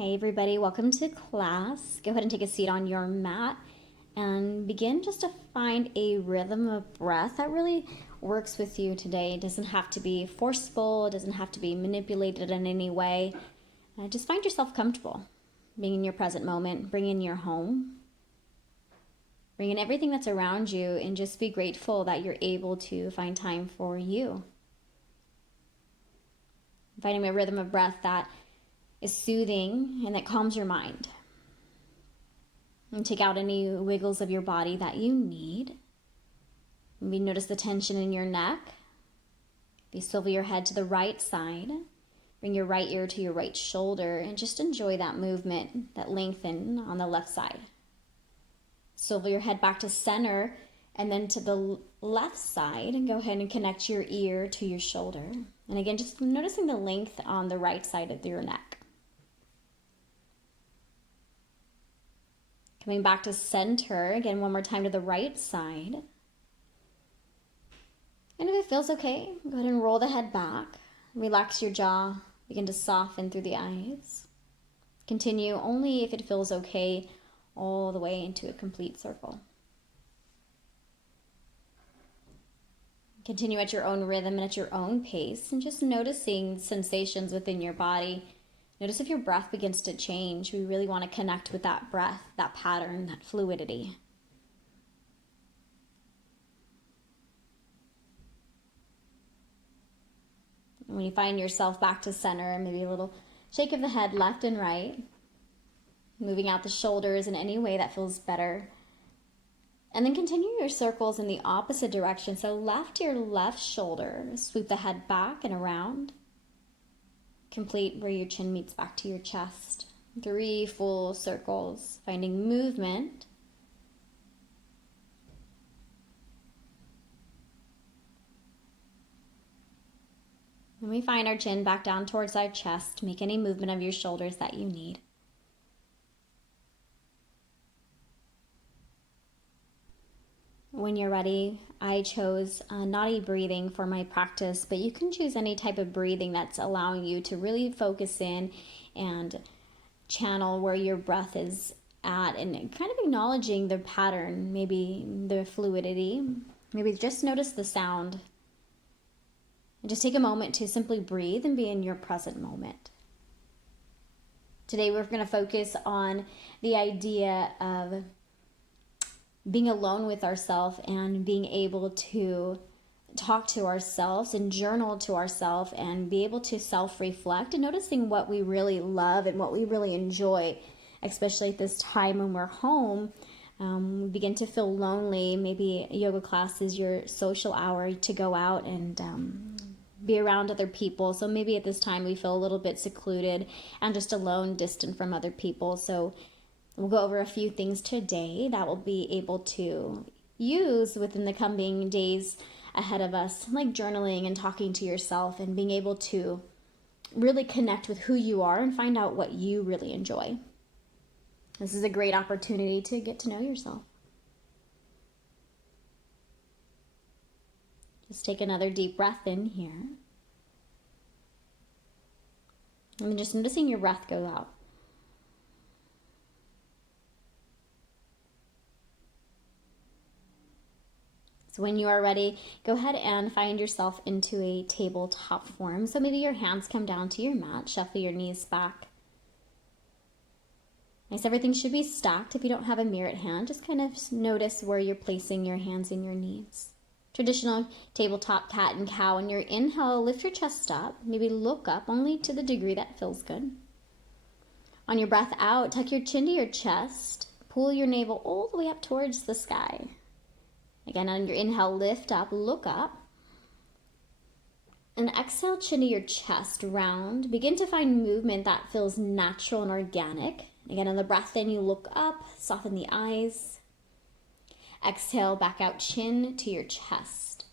Hey everybody, welcome to class. Go ahead and take a seat on your mat and begin just to find a rhythm of breath that really works with you today. It doesn't have to be forceful, it doesn't have to be manipulated in any way. Just find yourself comfortable being in your present moment, bring in your home, bring in everything that's around you, and just be grateful that you're able to find time for you. Finding a rhythm of breath that is soothing and that calms your mind. And take out any wiggles of your body that you need. Maybe notice the tension in your neck. Maybe swivel your head to the right side. Bring your right ear to your right shoulder and just enjoy that movement, that lengthen on the left side. Swivel your head back to center and then to the left side, and go ahead and connect your ear to your shoulder. And again, just noticing the length on the right side of your neck. Coming back to center, again, one more time to the right side. And if it feels okay, go ahead and roll the head back. Relax your jaw, begin to soften through the eyes. Continue only if it feels okay, all the way into a complete circle. Continue at your own rhythm and at your own pace, and just noticing sensations within your body. Notice if your breath begins to change. We really want to connect with that breath, that pattern, that fluidity. And when you find yourself back to center, maybe a little shake of the head left and right, moving out the shoulders in any way that feels better. And then continue your circles in the opposite direction. So left to your left shoulder, sweep the head back and around. Complete where your chin meets back to your chest. 3 full circles, finding movement. And we find our chin back down towards our chest. Make any movement of your shoulders that you need. When you're ready, I chose naughty breathing for my practice, but you can choose any type of breathing that's allowing you to really focus in and channel where your breath is at, and kind of acknowledging the pattern, maybe the fluidity. Maybe just notice the sound. And just take a moment to simply breathe and be in your present moment. Today we're going to focus on the idea of being alone with ourselves and being able to talk to ourselves and journal to ourselves and be able to self-reflect and noticing what we really love and what we really enjoy, especially at this time when we're home. We begin to feel lonely. Maybe yoga class is your social hour to go out and be around other people. So maybe at this time we feel a little bit secluded and just alone, distant from other people. So we'll go over a few things today that we'll be able to use within the coming days ahead of us, like journaling and talking to yourself and being able to really connect with who you are and find out what you really enjoy. This is a great opportunity to get to know yourself. Just take another deep breath in here. And then just noticing your breath go out. So when you are ready, go ahead and find yourself into a tabletop form. So maybe your hands come down to your mat, shuffle your knees back. Nice, everything should be stacked. If you don't have a mirror at hand, just kind of notice where you're placing your hands and your knees. Traditional tabletop cat and cow. On your inhale, lift your chest up. Maybe look up only to the degree that feels good. On your breath out, tuck your chin to your chest. Pull your navel all the way up towards the sky. Again, on your inhale, lift up, look up. And exhale, chin to your chest, round. Begin to find movement that feels natural and organic. Again, on the breath in, you look up, soften the eyes. Exhale, back out, chin to your chest.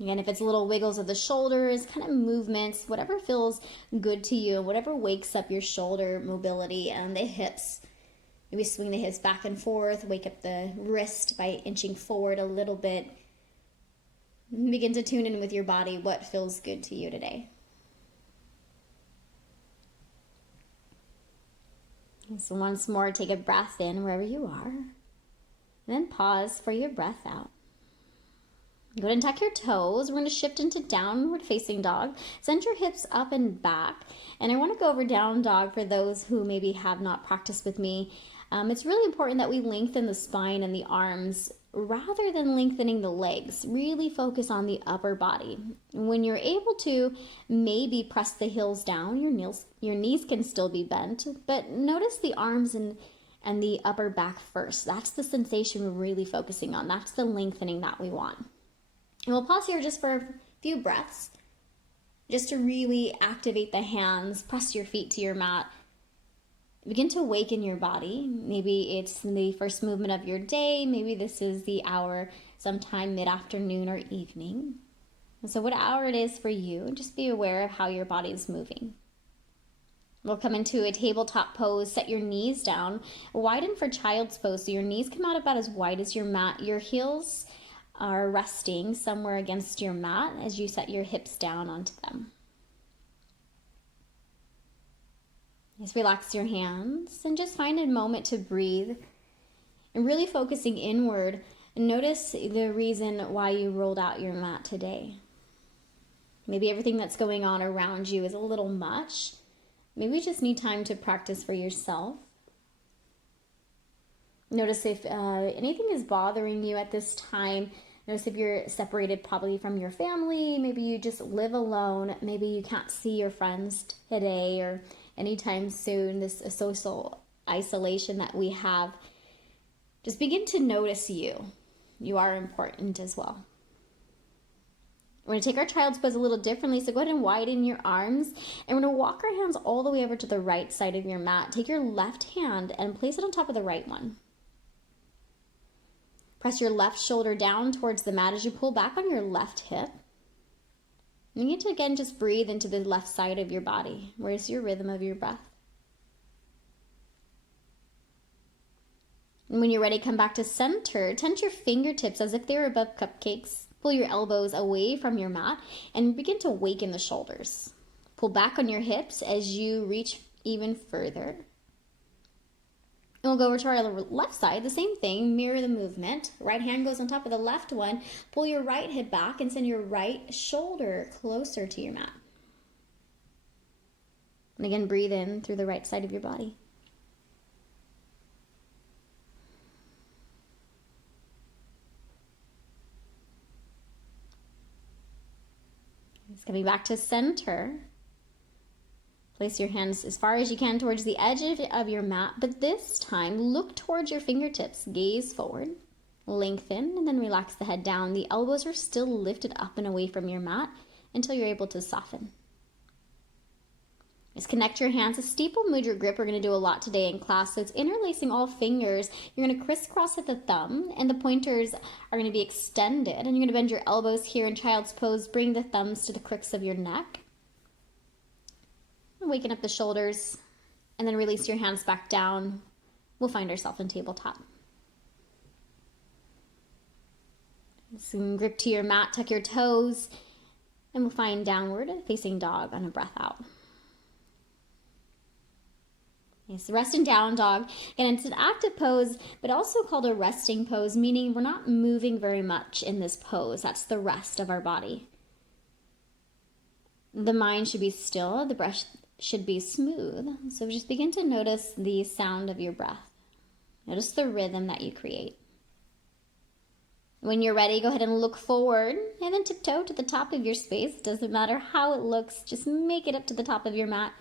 Again, if it's little wiggles of the shoulders, kind of movements, whatever feels good to you, whatever wakes up your shoulder mobility and the hips. Maybe swing the hips back and forth, wake up the wrist by inching forward a little bit. Begin to tune in with your body, what feels good to you today. So once more, take a breath in wherever you are. And then pause for your breath out. Go ahead and tuck your toes. We're going to shift into downward facing dog. Send your hips up and back. And I want to go over down dog for those who maybe have not practiced with me. It's really important that we lengthen the spine and the arms rather than lengthening the legs. Really focus on the upper body. When you're able to, maybe press the heels down. Your knees can still be bent, but notice the arms and the upper back first. That's the sensation we're really focusing on. That's the lengthening that we want. And we'll pause here just for a few breaths, just to really activate the hands. Press your feet to your mat. Begin to awaken your body. Maybe it's the first movement of your day. Maybe this is the hour sometime mid-afternoon or evening. And so what hour it is for you, just be aware of how your body is moving. We'll come into a tabletop pose. Set your knees down. Widen for child's pose. So your knees come out about as wide as your mat. Your heels are resting somewhere against your mat as you set your hips down onto them. Just relax your hands and just find a moment to breathe and really focusing inward. And notice the reason why you rolled out your mat today. Maybe everything that's going on around you is a little much. Maybe you just need time to practice for yourself. Notice if anything is bothering you at this time. Notice if you're separated probably from your family. Maybe you just live alone. Maybe you can't see your friends today or anytime soon. This social isolation that we have. Just begin to notice you. You are important as well. We're going to take our child's pose a little differently, so go ahead and widen your arms. And we're going to walk our hands all the way over to the right side of your mat. Take your left hand and place it on top of the right one. Press your left shoulder down towards the mat as you pull back on your left hip. You need to, again, just breathe into the left side of your body. Where's your rhythm of your breath? And when you're ready, come back to center. Tense your fingertips as if they were above cupcakes. Pull your elbows away from your mat and begin to awaken the shoulders. Pull back on your hips as you reach even further. And we'll go over to our left side, the same thing, mirror the movement. Right hand goes on top of the left one. Pull your right hip back and send your right shoulder closer to your mat. And again, breathe in through the right side of your body. It's coming back to center. Place your hands as far as you can towards the edge of your mat, but this time look towards your fingertips. Gaze forward, lengthen, and then relax the head down. The elbows are still lifted up and away from your mat until you're able to soften. Just connect your hands. A steeple mudra grip we're going to do a lot today in class. So it's interlacing all fingers. You're going to crisscross at the thumb, and the pointers are going to be extended. And you're going to bend your elbows here in child's pose. Bring the thumbs to the crooks of your neck. Waken up the shoulders, and then release your hands back down. We'll find ourselves in tabletop. So grip to your mat, tuck your toes, and we'll find downward facing dog on a breath out. Okay, so rest and down dog. And it's an active pose, but also called a resting pose, meaning we're not moving very much in this pose. That's the rest of our body. The mind should be still. The breath should be smooth. So just begin to notice the sound of your breath. Notice the rhythm that you create. When you're ready, go ahead and look forward and then tiptoe to the top of your space. Doesn't matter how it looks, just make it up to the top of your mat.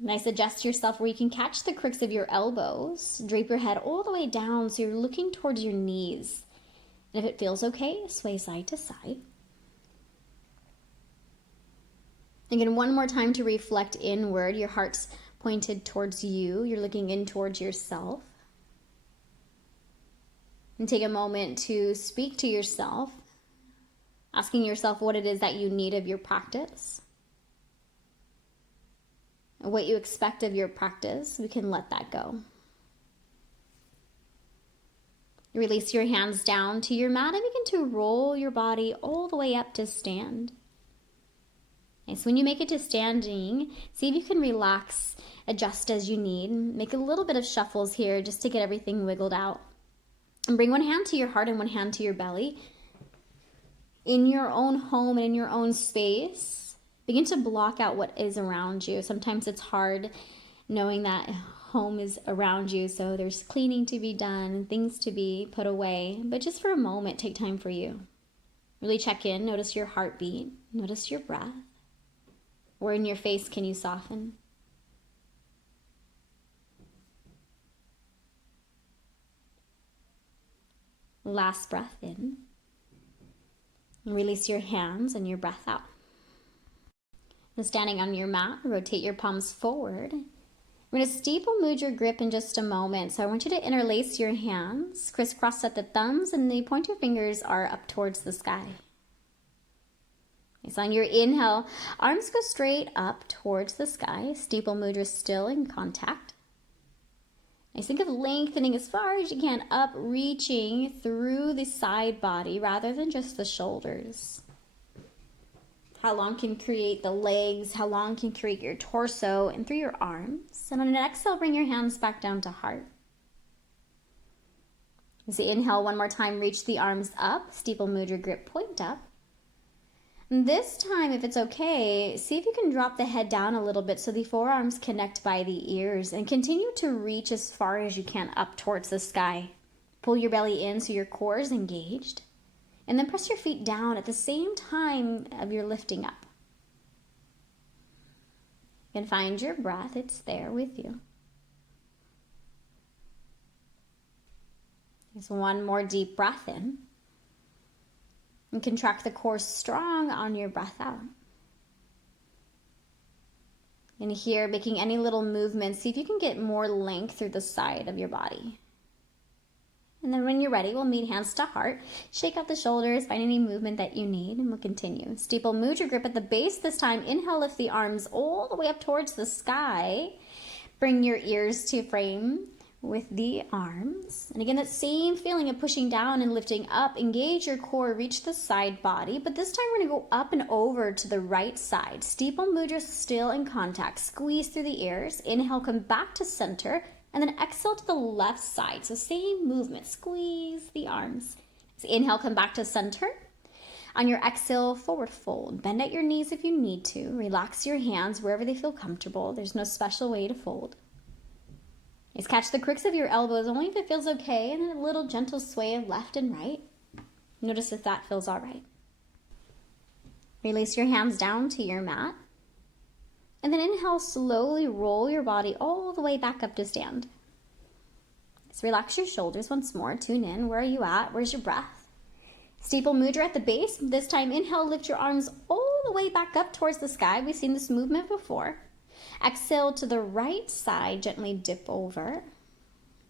Nice, adjust yourself where you can catch the crooks of your elbows. Drape your head all the way down so you're looking towards your knees. And if it feels okay, sway side to side. Again, one more time to reflect inward. Your heart's pointed towards you. You're looking in towards yourself. And take a moment to speak to yourself, asking yourself what it is that you need of your practice. And what you expect of your practice, we can let that go. Release your hands down to your mat and begin to roll your body all the way up to stand. Okay, so when you make it to standing, see if you can relax adjust as you need. Make a little bit of shuffles here just to get everything wiggled out. And bring one hand to your heart and one hand to your belly. In your own home and in your own space, begin to block out what is around you. Sometimes it's hard knowing that home is around you, so there's cleaning to be done, things to be put away. But just for a moment, take time for you. Really check in, notice your heartbeat, notice your breath. Where in your face can you soften? Last breath in. Release your hands and your breath out. And standing on your mat, rotate your palms forward. We're going to steeple mood your grip in just a moment. So I want you to interlace your hands, crisscross at the thumbs, and the pointer fingers are up towards the sky. So on your inhale, arms go straight up towards the sky. Steeple mudra still in contact. Nice. Think of lengthening as far as you can up, reaching through the side body rather than just the shoulders. How long can create the legs, how long can create your torso and through your arms. And on an exhale, bring your hands back down to heart. As you inhale one more time, reach the arms up, steeple mudra grip, point up. And this time, if it's okay, see if you can drop the head down a little bit so the forearms connect by the ears and continue to reach as far as you can up towards the sky. Pull your belly in so your core is engaged. And then press your feet down at the same time of your lifting up. And find your breath, it's there with you. Just one more deep breath in. And contract the core strong on your breath out. And here, making any little movements, see if you can get more length through the side of your body. And then when you're ready, we'll meet hands to heart. Shake out the shoulders, find any movement that you need, and we'll continue. Steeple mudra grip at the base this time. Inhale, lift the arms all the way up towards the sky. Bring your ears to frame with the arms. And again, that same feeling of pushing down and lifting up. Engage your core, reach the side body. But this time we're going to go up and over to the right side. Steeple mudra still in contact. Squeeze through the ears. Inhale, come back to center. And then exhale to the left side. So same movement, squeeze the arms. So inhale, come back to center. On your exhale, forward fold. Bend at your knees if you need to. Relax your hands wherever they feel comfortable. There's no special way to fold. Just catch the crooks of your elbows only if it feels okay, and then a little gentle sway of left and right. Notice if that feels all right. Release your hands down to your mat. And then inhale, slowly roll your body all the way back up to stand. So relax your shoulders once more. Tune in. Where are you at? Where's your breath? Steeple mudra at the base. This time, inhale, lift your arms all the way back up towards the sky. We've seen this movement before. Exhale to the right side. Gently dip over.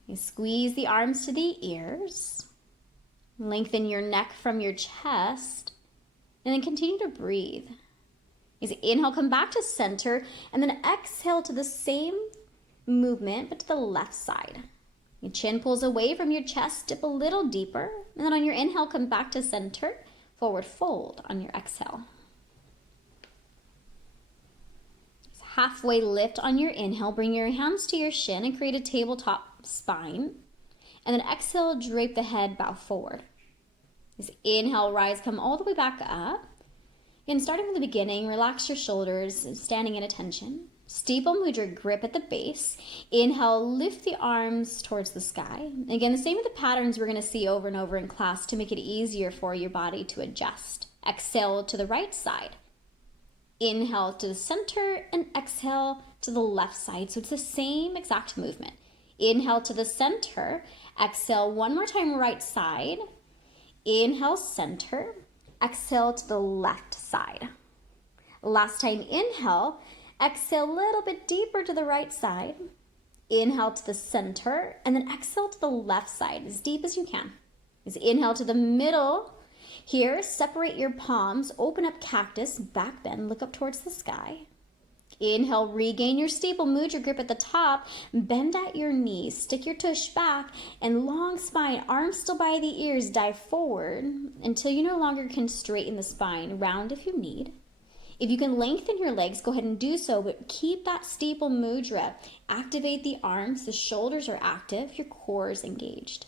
You squeeze the arms to the ears. Lengthen your neck from your chest. And then continue to breathe. Inhale, come back to center, and then exhale to the same movement, but to the left side. Your chin pulls away from your chest, dip a little deeper, and then on your inhale, come back to center, forward fold on your exhale. Halfway lift on your inhale, bring your hands to your shin and create a tabletop spine, and then exhale, drape the head, bow forward. Inhale, rise, come all the way back up. Again, starting from the beginning, relax your shoulders, standing in attention. Steeple mudra grip at the base. Inhale, lift the arms towards the sky. Again, the same with the patterns we're going to see over and over in class to make it easier for your body to adjust. Exhale to the right side. Inhale to the center and exhale to the left side. So it's the same exact movement. Inhale to the center. Exhale one more time, right side. Inhale, center. Exhale to the left side. Last time, inhale. Exhale a little bit deeper to the right side. Inhale to the center, and then exhale to the left side as deep as you can. Inhale to the middle. Here, separate your palms, open up cactus, back bend, look up towards the sky. Inhale, regain your steeple mudra grip at the top, bend at your knees, stick your tush back, and long spine, arms still by the ears, dive forward until you no longer can straighten the spine, round if you need. If you can lengthen your legs, go ahead and do so, but keep that steeple mudra. Activate the arms, the shoulders are active, your core is engaged.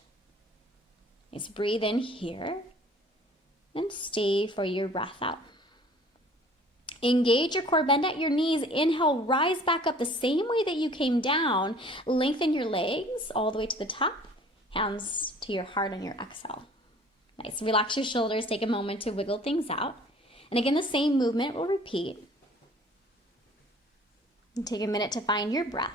Let's breathe in here and stay for your breath out. Engage your core, bend at your knees. Inhale, rise back up the same way that you came down. Lengthen your legs all the way to the top. Hands to your heart on your exhale. Nice. Relax your shoulders. Take a moment to wiggle things out. And again, the same movement will repeat. And take a minute to find your breath.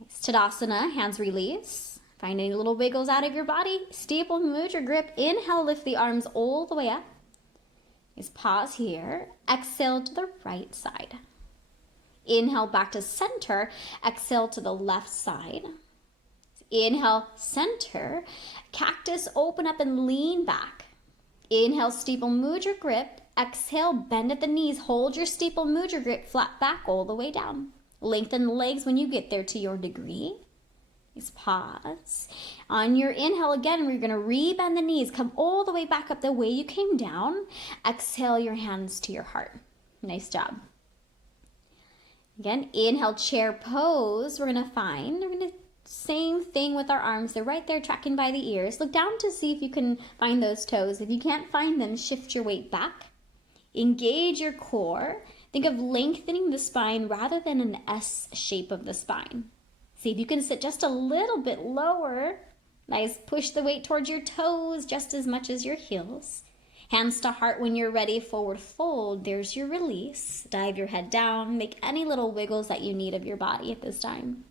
Nice. Tadasana, hands release. Find any little wiggles out of your body. Steeple mudra grip. Inhale, lift the arms all the way up. Just pause here. Exhale to the right side. Inhale back to center. Exhale to the left side. Inhale, center. Cactus, open up and lean back. Inhale, steeple mudra grip. Exhale, bend at the knees. Hold your steeple mudra grip, flat back all the way down. Lengthen the legs when you get there to your degree. Just pause. On your inhale again, we're going to rebend the knees. Come all the way back up the way you came down. Exhale your hands to your heart. Nice job. Again, inhale, chair pose. We're going to same thing with our arms. They're right there tracking by the ears. Look down to see if you can find those toes. If you can't find them, shift your weight back. Engage your core. Think of lengthening the spine rather than an S shape of the spine. See if you can sit just a little bit lower. Nice. Push the weight towards your toes just as much as your heels. Hands to heart when you're ready. Forward fold. There's your release. Dive your head down. Make any little wiggles that you need of your body at this time.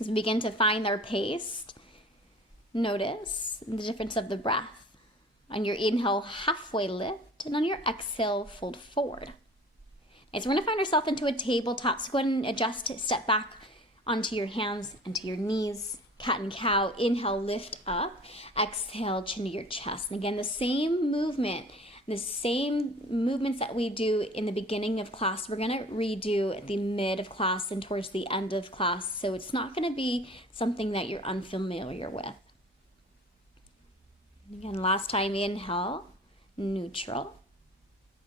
As we begin to find our pace, notice the difference of the breath. On your inhale, halfway lift. And on your exhale, fold forward. So we're going to find ourselves into a tabletop. So go ahead and adjust, step back onto your hands and to your knees. Cat and cow. Inhale, lift up. Exhale, chin to your chest. And again, the same movement, the same movements that we do in the beginning of class, we're going to redo at the mid of class and towards the end of class. So it's not going to be something that you're unfamiliar with. Again, last time, inhale, neutral.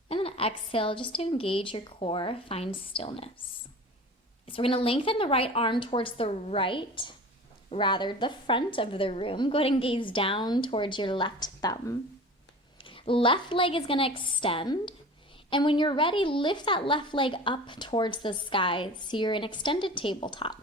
And then exhale just to engage your core, find stillness. So we're going to lengthen the right arm towards the right, rather the front of the room. Go ahead and gaze down towards your left thumb. Left leg is going to extend. And when you're ready, lift that left leg up towards the sky. So you're in extended tabletop.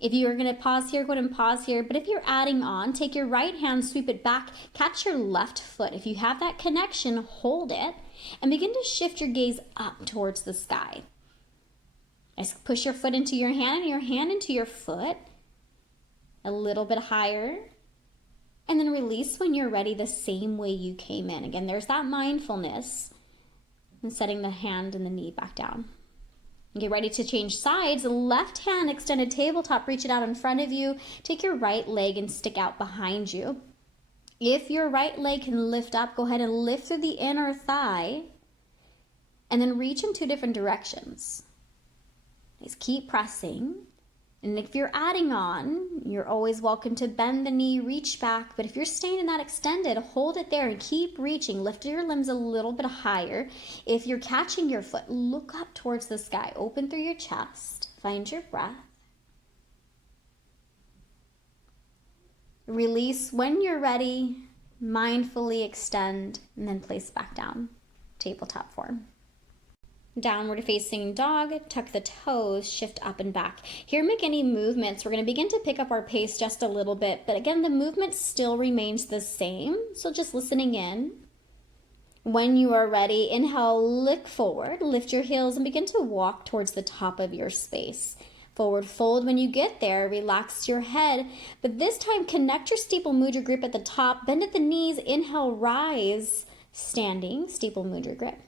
If you are going to pause here, go ahead and pause here. But if you're adding on, take your right hand, sweep it back, catch your left foot. If you have that connection, hold it and begin to shift your gaze up towards the sky. Just push your foot into your hand and your hand into your foot. A little bit higher. And then release when you're ready the same way you came in. Again, there's that mindfulness and setting the hand and the knee back down. Get ready to change sides. Left hand, extended tabletop, reach it out in front of you. Take your right leg and stick out behind you. If your right leg can lift up, go ahead and lift through the inner thigh and then reach in two different directions. Just keep pressing. And if you're adding on, you're always welcome to bend the knee, reach back. But if you're staying in that extended, hold it there and keep reaching. Lift your limbs a little bit higher. If you're catching your foot, look up towards the sky. Open through your chest. Find your breath. Release when you're ready. Mindfully extend and then place back down. Tabletop form. Downward facing dog, tuck the toes, shift up and back. Here, make any movements. We're going to begin to pick up our pace just a little bit, but again, the movement still remains the same. So just listening in. When you are ready, inhale, look forward, lift your heels and begin to walk towards the top of your space. Forward fold when you get there, relax your head, but this time connect your steeple mudra grip at the top, bend at the knees, inhale, rise, standing, steeple mudra grip.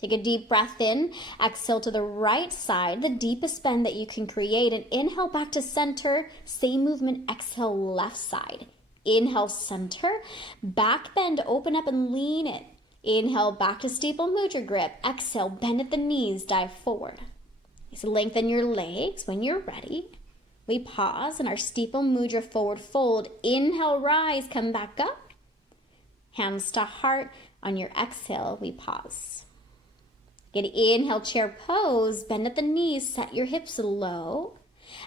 Take a deep breath in, exhale to the right side, the deepest bend that you can create, and inhale back to center, same movement, exhale left side. Inhale center, back bend, open up and lean it. Inhale back to steeple mudra grip, exhale, bend at the knees, dive forward. So lengthen your legs when you're ready. We pause in our steeple mudra forward fold. Inhale, rise, come back up. Hands to heart. On your exhale, we pause. Good, inhale, chair pose. Bend at the knees, set your hips low.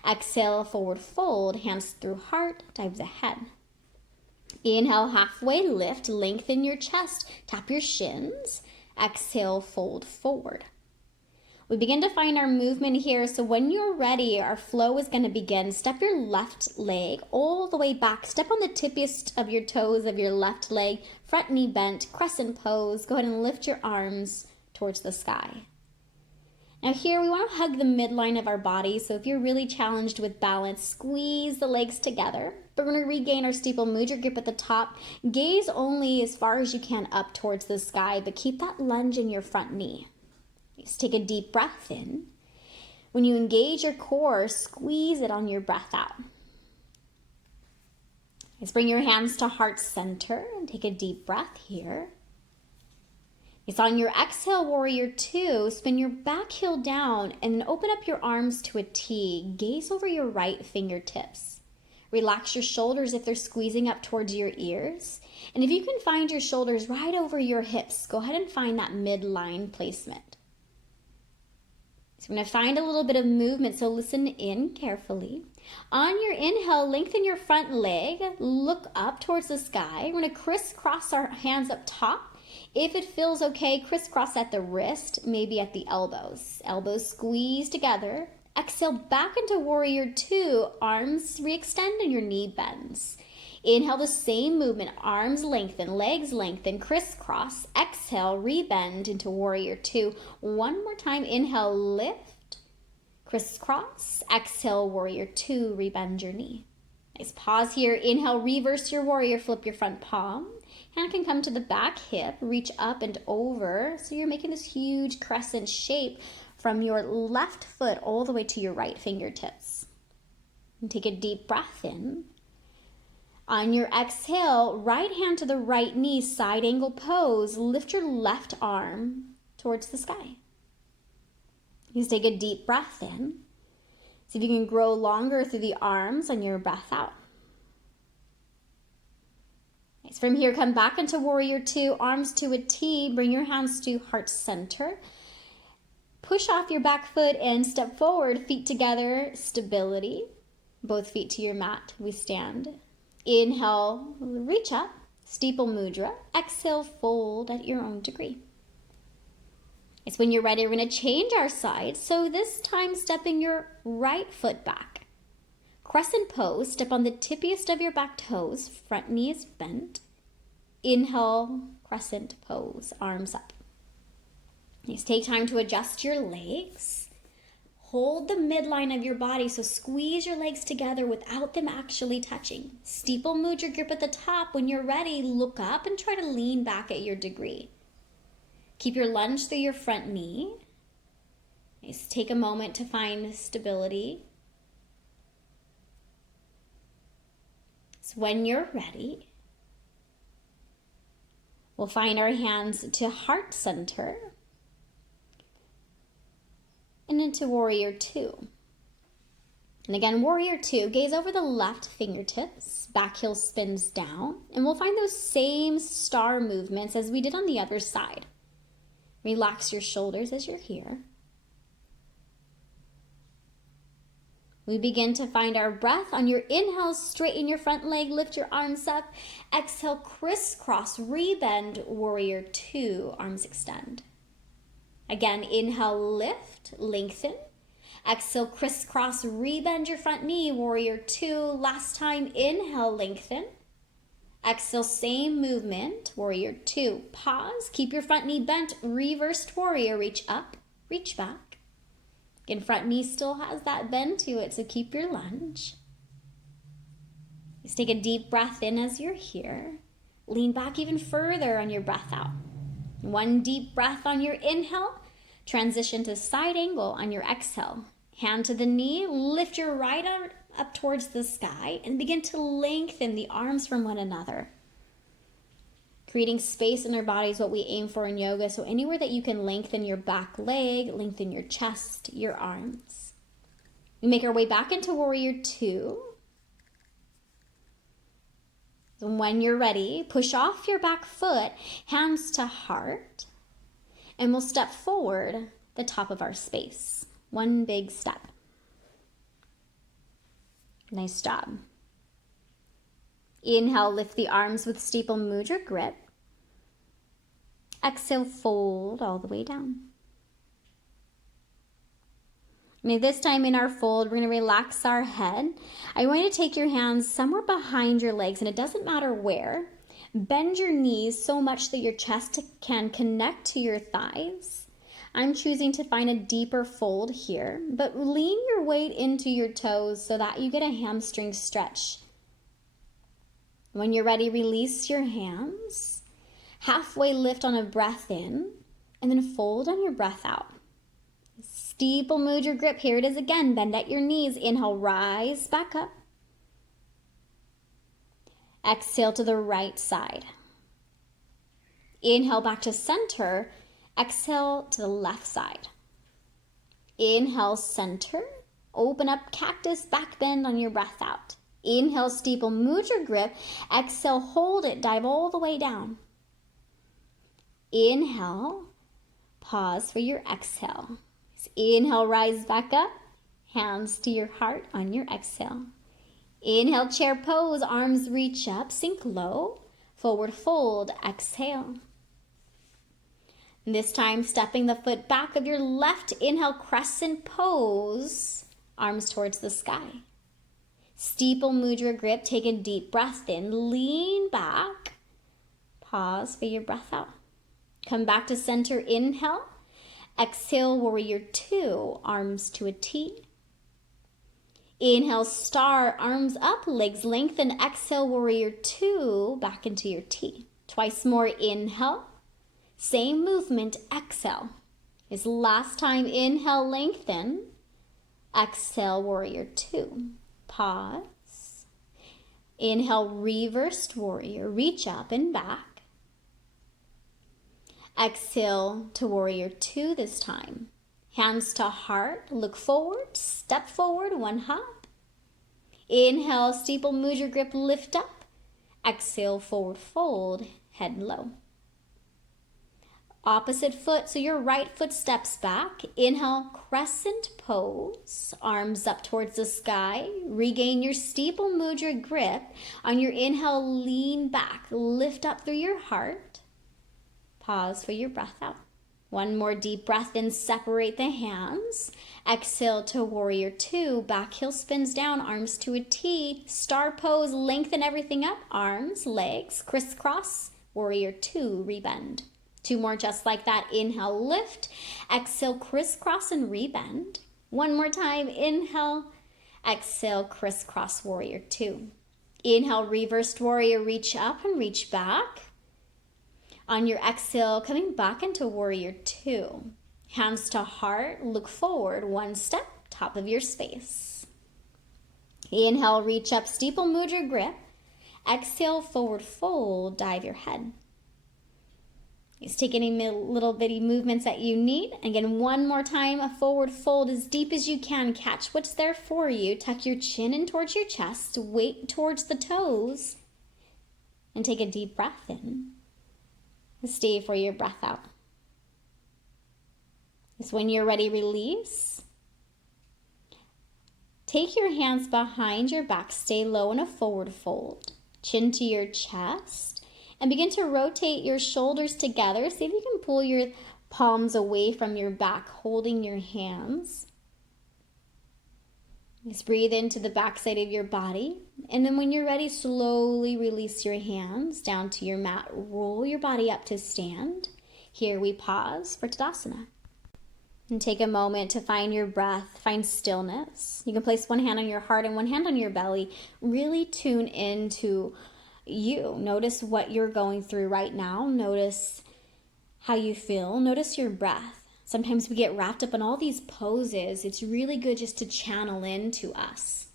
Exhale, forward fold, hands through heart, dive the head. Inhale, halfway lift, lengthen your chest, tap your shins. Exhale, fold forward. We begin to find our movement here, so when you're ready, our flow is going to begin. Step your left leg all the way back. Step on the tippiest of your toes of your left leg, front knee bent, crescent pose. Go ahead and lift your arms towards the sky. Now here we want to hug the midline of our body, so if you're really challenged with balance, squeeze the legs together. But we're going to regain our steeple mudra grip at the top. Gaze only as far as you can up towards the sky, but keep that lunge in your front knee. Just take a deep breath in. When you engage your core, squeeze it on your breath out. Let's bring your hands to heart center and take a deep breath here. It's on your exhale, warrior two, spin your back heel down and then open up your arms to a T. Gaze over your right fingertips. Relax your shoulders if they're squeezing up towards your ears. And if you can find your shoulders right over your hips, go ahead and find that midline placement. So we're going to find a little bit of movement, so listen in carefully. On your inhale, lengthen your front leg, look up towards the sky. We're going to crisscross our hands up top. If it feels okay, crisscross at the wrist, maybe at the elbows. Elbows squeeze together. Exhale back into warrior two, arms re-extend and your knee bends. Inhale the same movement, arms lengthen, legs lengthen, crisscross. Exhale, rebend into warrior two. One more time, inhale, lift, crisscross. Exhale, warrior two, rebend your knee. Nice pause here. Inhale, reverse your warrior, flip your front palm. Hand can come to the back hip, reach up and over. So you're making this huge crescent shape from your left foot all the way to your right fingertips. And take a deep breath in. On your exhale, right hand to the right knee, side angle pose. Lift your left arm towards the sky. Just take a deep breath in. See if you can grow longer through the arms on your breath out. Nice. From here, come back into warrior two, arms to a T. Bring your hands to heart center. Push off your back foot and step forward, feet together, stability. Both feet to your mat, we stand. Inhale, reach up, steeple mudra. Exhale, fold at your own degree. It's when you're ready, we're going to change our side. So this time, stepping your right foot back. Crescent pose, step on the tippiest of your back toes. Front knee is bent. Inhale, crescent pose, arms up. Just take time to adjust your legs. Hold the midline of your body, so squeeze your legs together without them actually touching. Steeple mudra grip at the top. When you're ready, look up and try to lean back at your degree. Keep your lunge through your front knee. Nice. Take a moment to find stability. So when you're ready, we'll find our hands to heart center. And into warrior two. And again, warrior two, gaze over the left fingertips, back heel spins down, and we'll find those same star movements as we did on the other side. Relax your shoulders as you're here. We begin to find our breath. On your inhale, straighten your front leg, lift your arms up. Exhale, crisscross, rebend, warrior two, arms extend. Again, inhale, lift, lengthen. Exhale, crisscross, rebend your front knee, warrior two. Last time, inhale, lengthen. Exhale, same movement, warrior two. Pause, keep your front knee bent, reversed warrior, reach up, reach back. Again, front knee still has that bend to it, so keep your lunge. Just take a deep breath in as you're here. Lean back even further on your breath out. One deep breath on your inhale. Transition to side angle on your exhale. Hand to the knee, lift your right arm up towards the sky and begin to lengthen the arms from one another. Creating space in our body is what we aim for in yoga. So anywhere that you can lengthen your back leg, lengthen your chest, your arms. We make our way back into warrior two. When you're ready, push off your back foot, hands to heart, and we'll step forward the top of our space. One big step. Nice job. Inhale, lift the arms with steeple mudra grip. Exhale, fold all the way down. Now this time in our fold, we're going to relax our head. I want you to take your hands somewhere behind your legs, and it doesn't matter where. Bend your knees so much that your chest can connect to your thighs. I'm choosing to find a deeper fold here, but lean your weight into your toes so that you get a hamstring stretch. When you're ready, release your hands. Halfway lift on a breath in, and then fold on your breath out. Steeple mudra grip. Here it is again. Bend at your knees. Inhale, rise back up. Exhale to the right side. Inhale back to center. Exhale to the left side. Inhale, center. Open up cactus, back bend on your breath out. Inhale, steeple mudra grip. Exhale, hold it. Dive all the way down. Inhale. Pause for your exhale. Inhale, rise back up. Hands to your heart on your exhale. Inhale, chair pose. Arms reach up. Sink low. Forward fold. Exhale. This time, stepping the foot back of your left. Inhale, crescent pose. Arms towards the sky. Steeple mudra grip. Take a deep breath in. Lean back. Pause for your breath out. Come back to center. Inhale. Exhale, warrior two, arms to a T. Inhale, star, arms up, legs lengthen. Exhale, warrior two, back into your T. Twice more, inhale. Same movement, exhale. This last time, inhale, lengthen. Exhale, warrior two. Pause. Inhale, reversed warrior, reach up and back. Exhale to warrior two this time. Hands to heart, look forward, step forward, one hop. Inhale, steeple mudra grip, lift up. Exhale, forward fold, head low. Opposite foot, so your right foot steps back. Inhale, crescent pose, arms up towards the sky. Regain your steeple mudra grip. On your inhale, lean back, lift up through your heart. Pause for your breath out. One more deep breath in, separate the hands. Exhale to warrior two, back heel spins down, arms to a T. Star pose, lengthen everything up, arms, legs, crisscross. Warrior two, rebend. Two more just like that. Inhale, lift. Exhale, crisscross and rebend. One more time, inhale. Exhale, crisscross, warrior two. Inhale, reversed warrior, reach up and reach back. On your exhale, coming back into warrior two. Hands to heart, look forward, one step, top of your space. Inhale, reach up, steeple mudra grip. Exhale, forward fold, dive your head. Just take any little bitty movements that you need. Again, one more time, a forward fold as deep as you can. Catch what's there for you. Tuck your chin in towards your chest, weight towards the toes, and take a deep breath in. Stay for your breath out. Just when you're ready, release. Take your hands behind your back. Stay low in a forward fold. Chin to your chest. And begin to rotate your shoulders together. See if you can pull your palms away from your back, holding your hands. Just breathe into the backside of your body. And then when you're ready, slowly release your hands down to your mat. Roll your body up to stand. Here we pause for Tadasana. And take a moment to find your breath, find stillness. You can place one hand on your heart and one hand on your belly. Really tune into you. Notice what you're going through right now. Notice how you feel. Notice your breath. Sometimes we get wrapped up in all these poses. It's really good just to channel into us.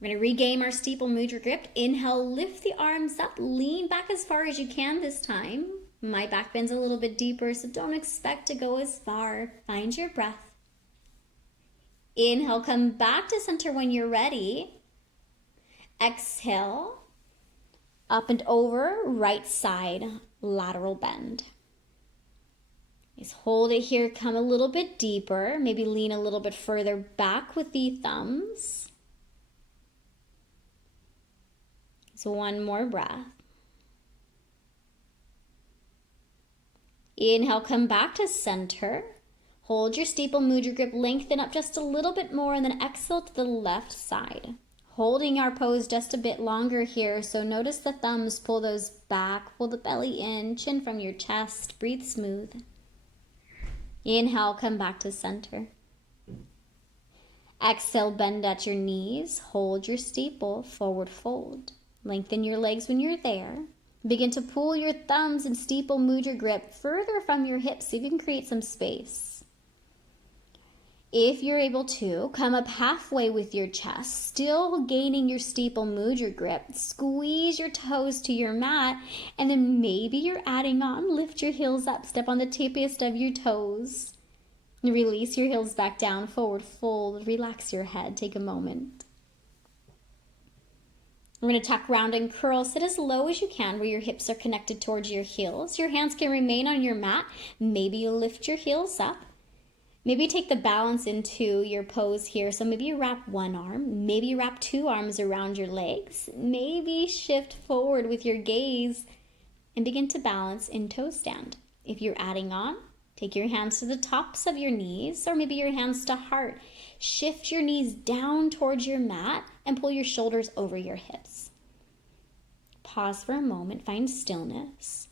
We're going to regain our steeple mudra grip. Inhale, lift the arms up. Lean back as far as you can this time. My back bend's a little bit deeper, so don't expect to go as far. Find your breath. Inhale, come back to center when you're ready. Exhale. Up and over, right side, lateral bend. Just hold it here, come a little bit deeper, maybe lean a little bit further back with the thumbs. So one more breath. Inhale, come back to center. Hold your steeple mudra grip, lengthen up just a little bit more, and then exhale to the left side. Holding our pose just a bit longer here, so notice the thumbs, pull those back, pull the belly in, chin from your chest, breathe smooth. Inhale, come back to center. Exhale, bend at your knees, hold your steeple, forward fold. Lengthen your legs when you're there. Begin to pull your thumbs and steeple mudra grip further from your hips so you can create some space. If you're able to, come up halfway with your chest, still gaining your steeple mudra grip. Squeeze your toes to your mat, and then maybe you're adding on. Lift your heels up, step on the tipiest of your toes. Release your heels back down, forward fold. Relax your head, take a moment. We're going to tuck round and curl. Sit as low as you can where your hips are connected towards your heels. Your hands can remain on your mat. Maybe you lift your heels up. Maybe take the balance into your pose here. So maybe you wrap one arm. Maybe you wrap two arms around your legs. Maybe shift forward with your gaze and begin to balance in toe stand. If you're adding on, take your hands to the tops of your knees or maybe your hands to heart. Shift your knees down towards your mat and pull your shoulders over your hips. Pause for a moment, find stillness.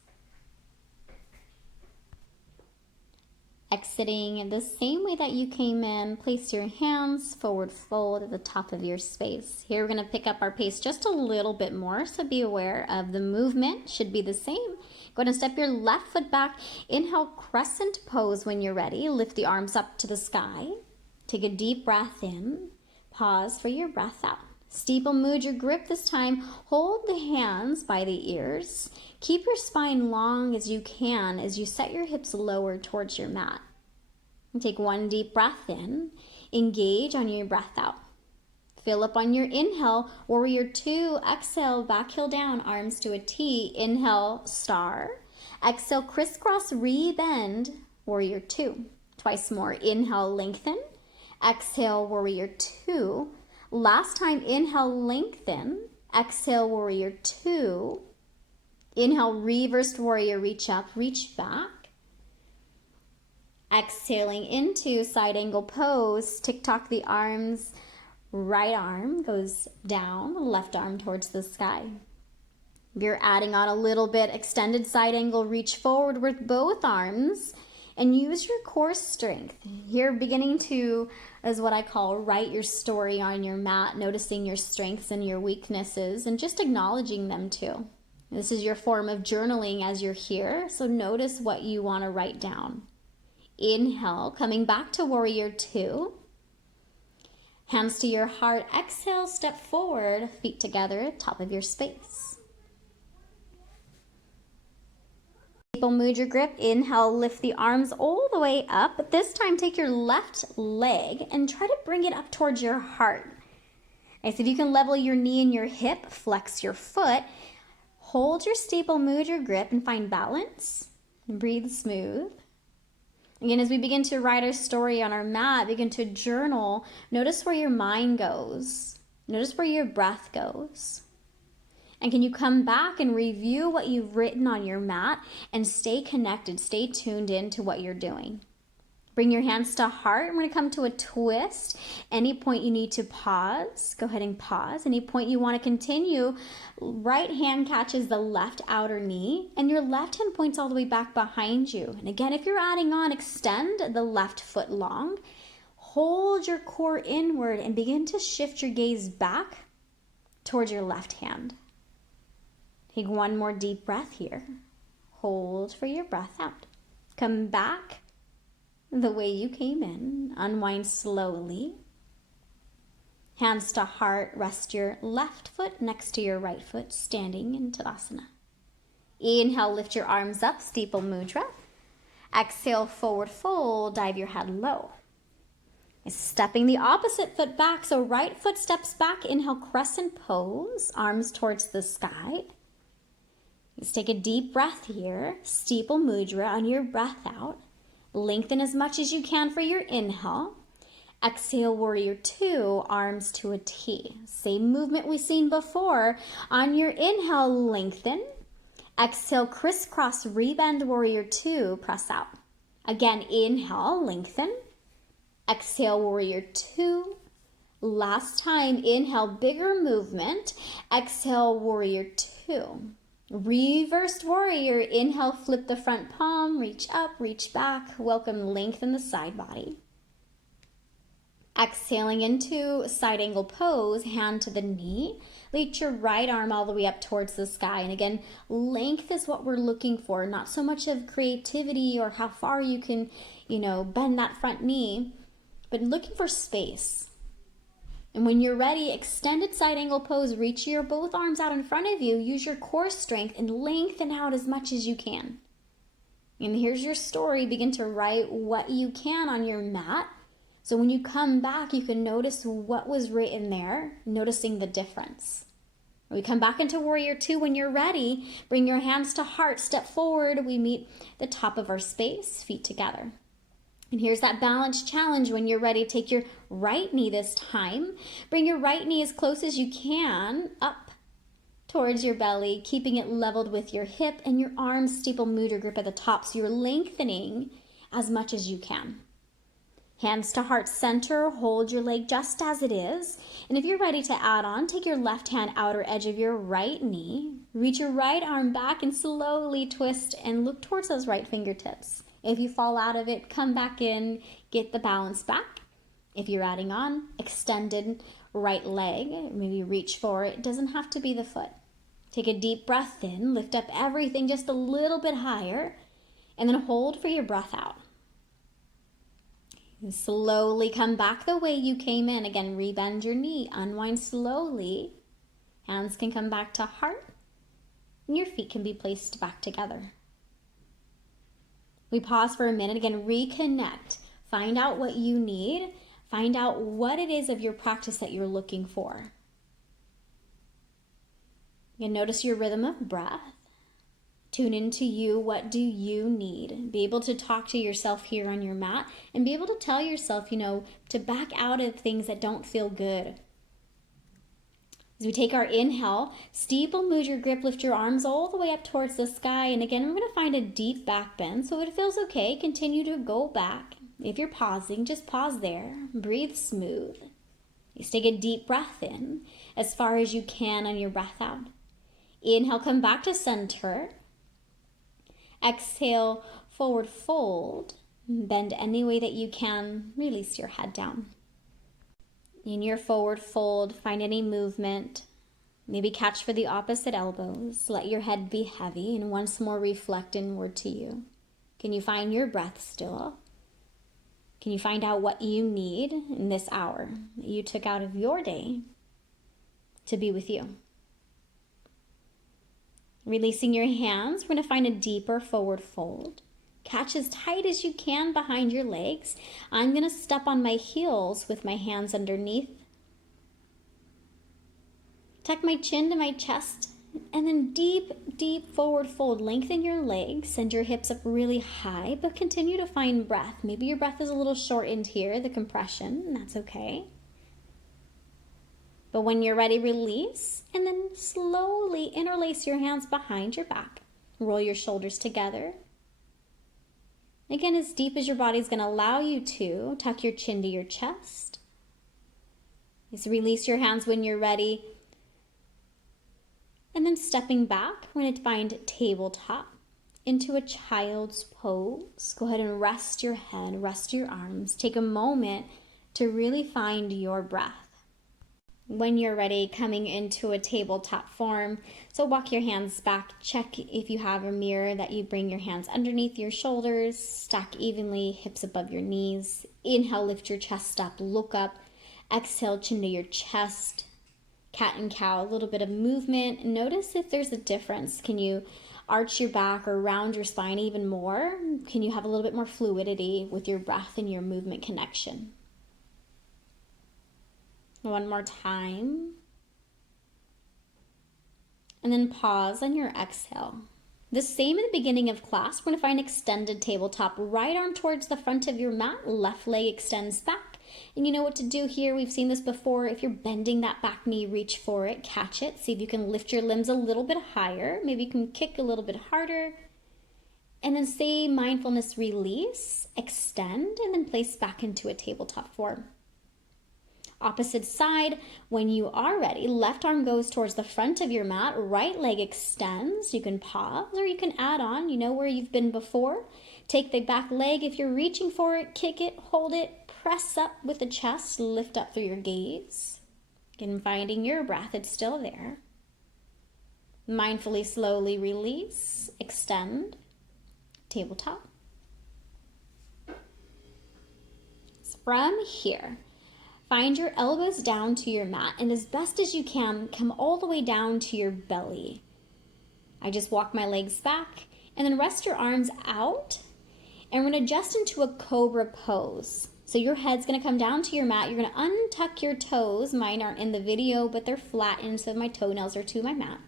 Exiting the same way that you came in, place your hands forward fold at the top of your space. Here we're going to pick up our pace just a little bit more, so be aware of the movement. Should be the same. Go ahead and step your left foot back. Inhale, crescent pose when you're ready. Lift the arms up to the sky. Take a deep breath in. Pause for your breath out. Steeple mudra grip this time. Hold the hands by the ears. Keep your spine long as you can as you set your hips lower towards your mat. And take one deep breath in. Engage on your breath out. Fill up on your inhale, warrior two. Exhale, back heel down, arms to a T. Inhale, star. Exhale, crisscross, rebend, warrior two. Twice more. Inhale, lengthen. Exhale, warrior two. Last time, inhale, lengthen. Exhale, warrior two. Inhale, reversed warrior, reach up, reach back. Exhaling into side angle pose. Tick-tock the arms. Right arm goes down, left arm towards the sky. If you're adding on a little bit, extended side angle, reach forward with both arms and use your core strength. You're beginning to, as what I call, write your story on your mat, noticing your strengths and your weaknesses and just acknowledging them too. This is your form of journaling as you're here, so notice what you want to write down. Inhale, coming back to warrior two. Hands to your heart. Exhale, step forward, feet together, top of your space. Steeple mudra grip. Inhale, lift the arms all the way up. But this time, take your left leg and try to bring it up towards your heart. Nice. If you can level your knee and your hip, flex your foot. Hold your steeple mudra grip and find balance. And breathe smooth. Again, as we begin to write our story on our mat, begin to journal, notice where your mind goes. Notice where your breath goes. And can you come back and review what you've written on your mat and stay connected, stay tuned in to what you're doing. Bring your hands to heart. I'm going to come to a twist. Any point you need to pause, go ahead and pause. Any point you want to continue, right hand catches the left outer knee and your left hand points all the way back behind you. And again, if you're adding on, extend the left foot long. Hold your core inward and begin to shift your gaze back towards your left hand. Take one more deep breath here. Hold for your breath out. Come back the way you came in. Unwind slowly. Hands to heart. Rest your left foot next to your right foot, standing in Tadasana. Inhale, lift your arms up, steeple mudra. Exhale, forward fold, dive your head low. Stepping the opposite foot back, so right foot steps back. Inhale, crescent pose, arms towards the sky. Let's take a deep breath here. Steeple mudra on your breath out. Lengthen as much as you can for your inhale. Exhale, warrior two, arms to a T. Same movement we've seen before. On your inhale, lengthen. Exhale, crisscross, rebend, warrior two, press out. Again, inhale, lengthen. Exhale, warrior two. Last time, inhale, bigger movement. Exhale, warrior two. Reversed warrior, inhale, flip the front palm, reach up, reach back. Welcome, lengthen the side body. Exhaling into side angle pose, hand to the knee. Reach your right arm all the way up towards the sky. And again, length is what we're looking for, not so much of creativity or how far you can, bend that front knee, but looking for space. And when you're ready, extended side angle pose, reach your both arms out in front of you, use your core strength and lengthen out as much as you can. And here's your story. Begin to write what you can on your mat. So when you come back, you can notice what was written there, noticing the difference. When we come back into warrior two, when you're ready, bring your hands to heart, step forward. We meet the top of our space, feet together. And here's that balance challenge. When you're ready, take your right knee this time. Bring your right knee as close as you can up towards your belly, keeping it leveled with your hip and your arms steeple mudra grip at the top. So you're lengthening as much as you can. Hands to heart center, hold your leg just as it is. And if you're ready to add on, take your left hand outer edge of your right knee, reach your right arm back and slowly twist and look towards those right fingertips. If you fall out of it, come back in, get the balance back. If you're adding on, extended right leg, maybe reach for it. It doesn't have to be the foot. Take a deep breath in, lift up everything just a little bit higher, and then hold for your breath out. And slowly come back the way you came in. Again, rebend your knee, unwind slowly. Hands can come back to heart, and your feet can be placed back together. We pause for a minute, again, reconnect. Find out what you need. Find out what it is of your practice that you're looking for. Again, notice your rhythm of breath. Tune into you. What do you need? Be able to talk to yourself here on your mat and be able to tell yourself, to back out of things that don't feel good. As we take our inhale, steeple mudra grip, lift your arms all the way up towards the sky. And again, we're going to find a deep back bend. So if it feels okay, continue to go back. If you're pausing, just pause there. Breathe smooth. Just take a deep breath in as far as you can on your breath out. Inhale, come back to center. Exhale, forward fold. Bend any way that you can. Release your head down. In your forward fold, find any movement. Maybe catch for the opposite elbows. Let your head be heavy and once more reflect inward to you. Can you find your breath still? Can you find out what you need in this hour that you took out of your day to be with you? Releasing your hands, we're going to find a deeper forward fold. Catch as tight as you can behind your legs. I'm going to step on my heels with my hands underneath. Tuck my chin to my chest and then deep, deep forward fold. Lengthen your legs, send your hips up really high, but continue to find breath. Maybe your breath is a little shortened here, the compression, and that's okay. But when you're ready, release and then slowly interlace your hands behind your back. Roll your shoulders together. Again, as deep as your body's going to allow you to, tuck your chin to your chest. Just release your hands when you're ready. And then stepping back, we're going to find tabletop into a child's pose. Go ahead and rest your head, rest your arms. Take a moment to really find your breath. When you're ready, coming into a tabletop form. So walk your hands back. Check if you have a mirror that you bring your hands underneath your shoulders. Stack evenly, hips above your knees. Inhale, lift your chest up, look up. Exhale, chin to your chest. Cat and cow, a little bit of movement. Notice if there's a difference. Can you arch your back or round your spine even more? Can you have a little bit more fluidity with your breath and your movement connection? One more time. And then pause on your exhale. The same in the beginning of class, we're going to find extended tabletop. Right arm towards the front of your mat, left leg extends back. And you know what to do here. We've seen this before. If you're bending that back knee, reach for it, catch it. See if you can lift your limbs a little bit higher. Maybe you can kick a little bit harder. And then say mindfulness release, extend, and then place back into a tabletop form. Opposite side, when you are ready, left arm goes towards the front of your mat, right leg extends. You can pause or you can add on, you know where you've been before. Take the back leg, if you're reaching for it, kick it, hold it, press up with the chest, lift up through your gaze. Again, finding your breath, it's still there. Mindfully, slowly release, extend, tabletop. So from here, find your elbows down to your mat, and as best as you can, come all the way down to your belly. I just walk my legs back, and then rest your arms out, and we're going to adjust into a cobra pose. So your head's going to come down to your mat. You're going to untuck your toes. Mine aren't in the video, but they're flattened, so my toenails are to my mat.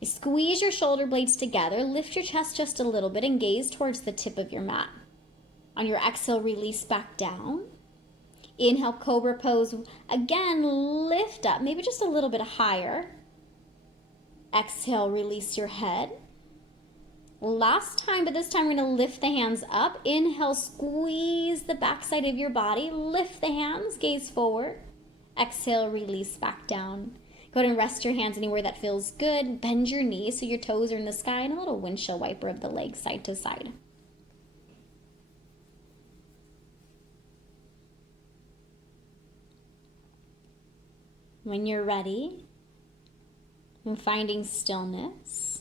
You squeeze your shoulder blades together, lift your chest just a little bit, and gaze towards the tip of your mat. On your exhale, release back down. Inhale, cobra pose. Again, lift up, maybe just a little bit higher. Exhale, release your head. Last time, but this time we're going to lift the hands up. Inhale, squeeze the backside of your body. Lift the hands, gaze forward. Exhale, release back down. Go ahead and rest your hands anywhere that feels good. Bend your knees so your toes are in the sky, and a little windshield wiper of the legs side to side. When you're ready, and finding stillness,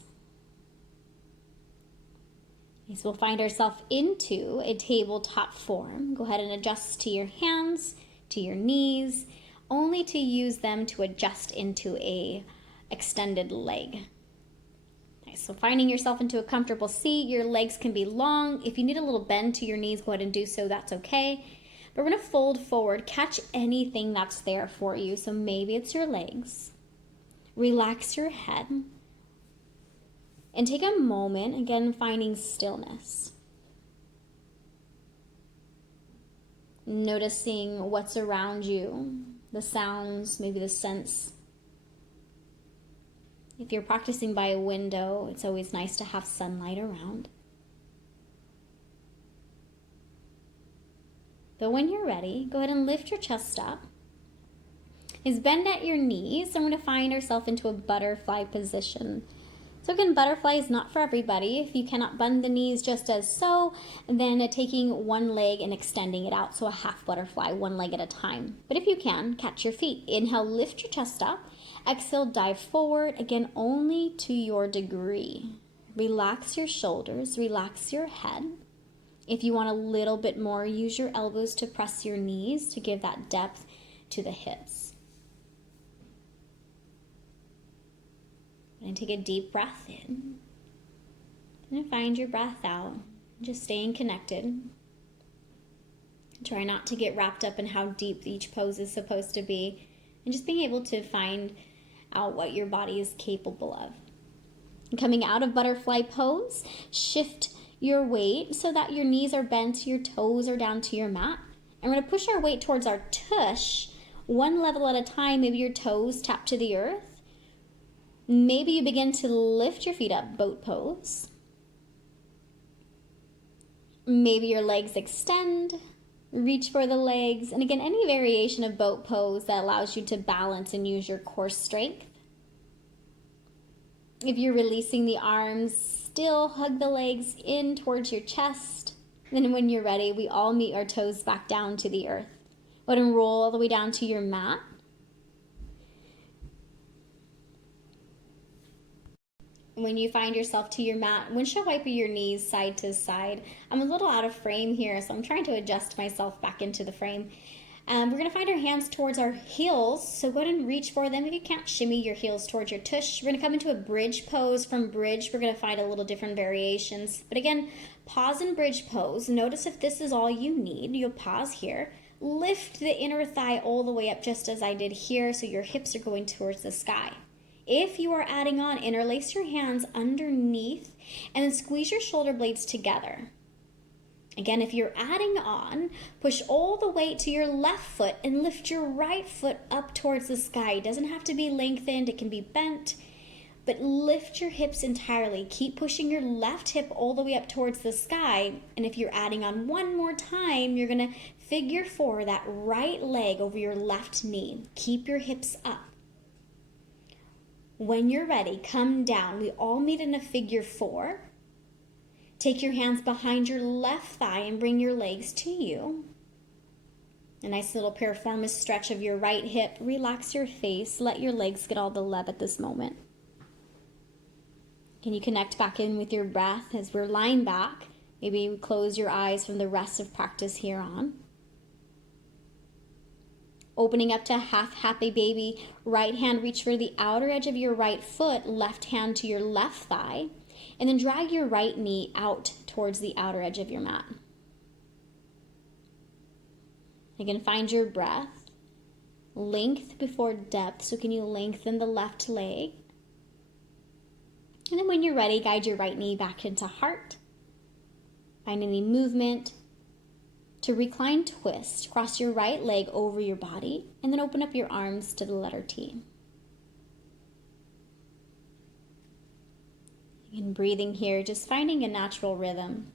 so we'll find ourselves into a tabletop form. Go ahead and adjust to your hands, to your knees, only to use them to adjust into a extended leg. Okay, so finding yourself into a comfortable seat, your legs can be long. If you need a little bend to your knees, go ahead and do so, that's okay. But we're going to fold forward, catch anything that's there for you. So maybe it's your legs. Relax your head. And take a moment, again, finding stillness. Noticing what's around you, the sounds, maybe the scents. If you're practicing by a window, it's always nice to have sunlight around. But when you're ready, go ahead and lift your chest up. Bend at your knees, and we're going to find ourselves into a butterfly position. So again, butterfly is not for everybody. If you cannot bend the knees just as so, then taking one leg and extending it out, so a half butterfly, one leg at a time. But if you can, catch your feet. Inhale, lift your chest up. Exhale, dive forward, again, only to your degree. Relax your shoulders, relax your head. If you want a little bit more, use your elbows to press your knees to give that depth to the hips. And take a deep breath in. And find your breath out. Just staying connected. Try not to get wrapped up in how deep each pose is supposed to be. And just being able to find out what your body is capable of. And coming out of butterfly pose, shift your weight so that your knees are bent, your toes are down to your mat. And we're going to push our weight towards our tush, one level at a time. Maybe your toes tap to the earth. Maybe you begin to lift your feet up, boat pose. Maybe your legs extend, reach for the legs. And again, any variation of boat pose that allows you to balance and use your core strength. If you're releasing the arms, still hug the legs in towards your chest. Then when you're ready, we all meet our toes back down to the earth. Go ahead and roll all the way down to your mat. When you find yourself to your mat, windshield wiper your knees side to side. I'm a little out of frame here, so I'm trying to adjust myself back into the frame. We're going to find our hands towards our heels, so go ahead and reach for them. If you can't, shimmy your heels towards your tush. We're going to come into a bridge pose. From bridge, we're going to find a little different variations. But again, pause in bridge pose. Notice if this is all you need. You'll pause here. Lift the inner thigh all the way up just as I did here, so your hips are going towards the sky. If you are adding on, interlace your hands underneath and then squeeze your shoulder blades together. Again, if you're adding on, push all the weight to your left foot and lift your right foot up towards the sky. It doesn't have to be lengthened, it can be bent, but lift your hips entirely. Keep pushing your left hip all the way up towards the sky. And if you're adding on one more time, you're gonna figure 4 that right leg over your left knee. Keep your hips up. When you're ready, come down. We all meet in a figure 4. Take your hands behind your left thigh and bring your legs to you. A nice little piriformis stretch of your right hip. Relax your face. Let your legs get all the love at this moment. Can you connect back in with your breath as we're lying back? Maybe close your eyes from the rest of practice here on. Opening up to half happy baby. Right hand reach for the outer edge of your right foot. Left hand to your left thigh. And then drag your right knee out towards the outer edge of your mat. Again, find your breath. Length before depth. So can you lengthen the left leg? And then when you're ready, guide your right knee back into heart. Find any movement. To recline twist, cross your right leg over your body and then open up your arms to the letter T. And breathing here, just finding a natural rhythm.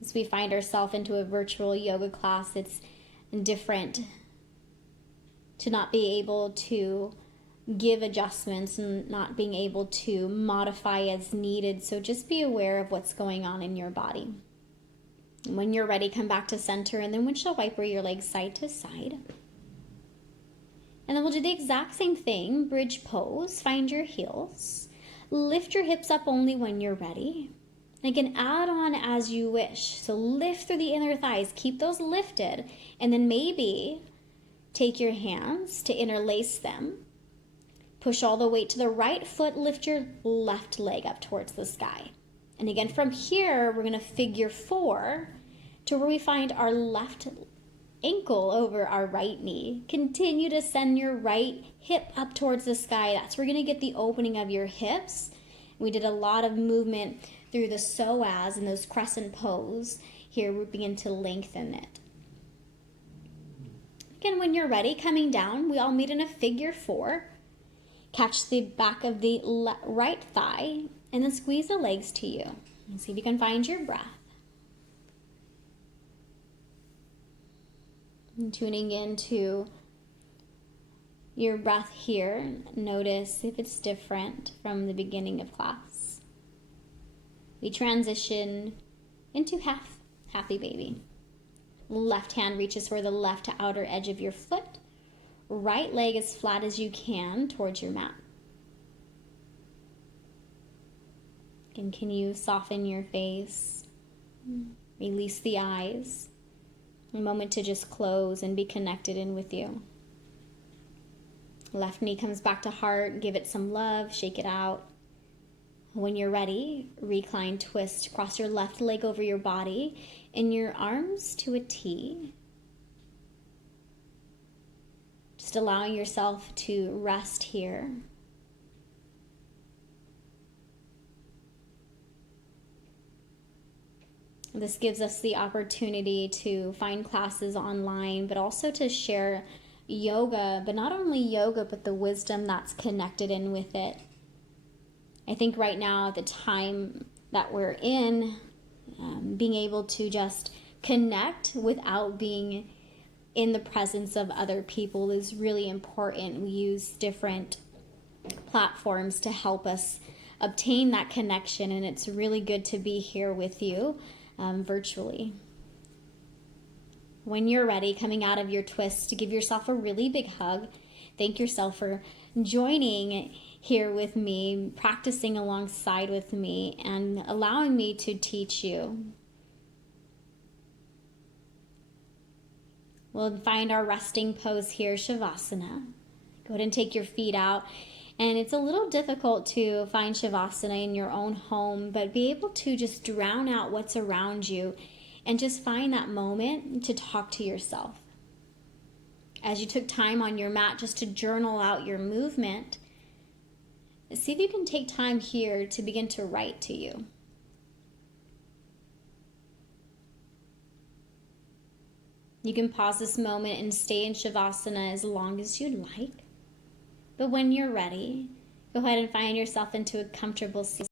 As we find ourselves into a virtual yoga class, it's different to not be able to give adjustments and not being able to modify as needed. So just be aware of what's going on in your body. And when you're ready, come back to center and then windshield wiper your legs side to side. And then we'll do the exact same thing, bridge pose, find your heels. Lift your hips up only when you're ready. And again, add on as you wish. So lift through the inner thighs, keep those lifted, and then maybe take your hands to interlace them. Push all the weight to the right foot, lift your left leg up towards the sky. And again, from here, we're gonna figure 4 to where we find our left ankle over our right knee. Continue to send your right hip up towards the sky. That's where you're going to get the opening of your hips. We did a lot of movement through the psoas and those crescent pose. Here we begin to lengthen it. Again, when you're ready, coming down, we all meet in a figure 4. Catch the back of the right thigh and then squeeze the legs to you. And see if you can find your breath. And tuning into your breath here, notice if it's different from the beginning of class. We transition into half happy baby. Left hand reaches for the left outer edge of your foot. Right leg as flat as you can towards your mat. And can you soften your face? Release the eyes. A moment to just close and be connected in with you. Left knee comes back to heart. Give it some love. Shake it out. When you're ready, recline, twist. Cross your left leg over your body and your arms to a T. Just allowing yourself to rest here. This gives us the opportunity to find classes online, but also to share yoga, but not only yoga, but the wisdom that's connected in with it. I think right now, at the time that we're in, being able to just connect without being in the presence of other people is really important. We use different platforms to help us obtain that connection, and it's really good to be here with you virtually. When you're ready, coming out of your twist, to give yourself a really big hug. Thank yourself for joining here with me, practicing alongside with me, and allowing me to teach you. We'll find our resting pose here, Shavasana. Go ahead and take your feet out. And it's a little difficult to find Shavasana in your own home, but be able to just drown out what's around you and just find that moment to talk to yourself. as you took time on your mat just to journal out your movement, see if you can take time here to begin to write to you. You can pause this moment and stay in Shavasana as long as you'd like. But when you're ready, go ahead and find yourself into a comfortable seat.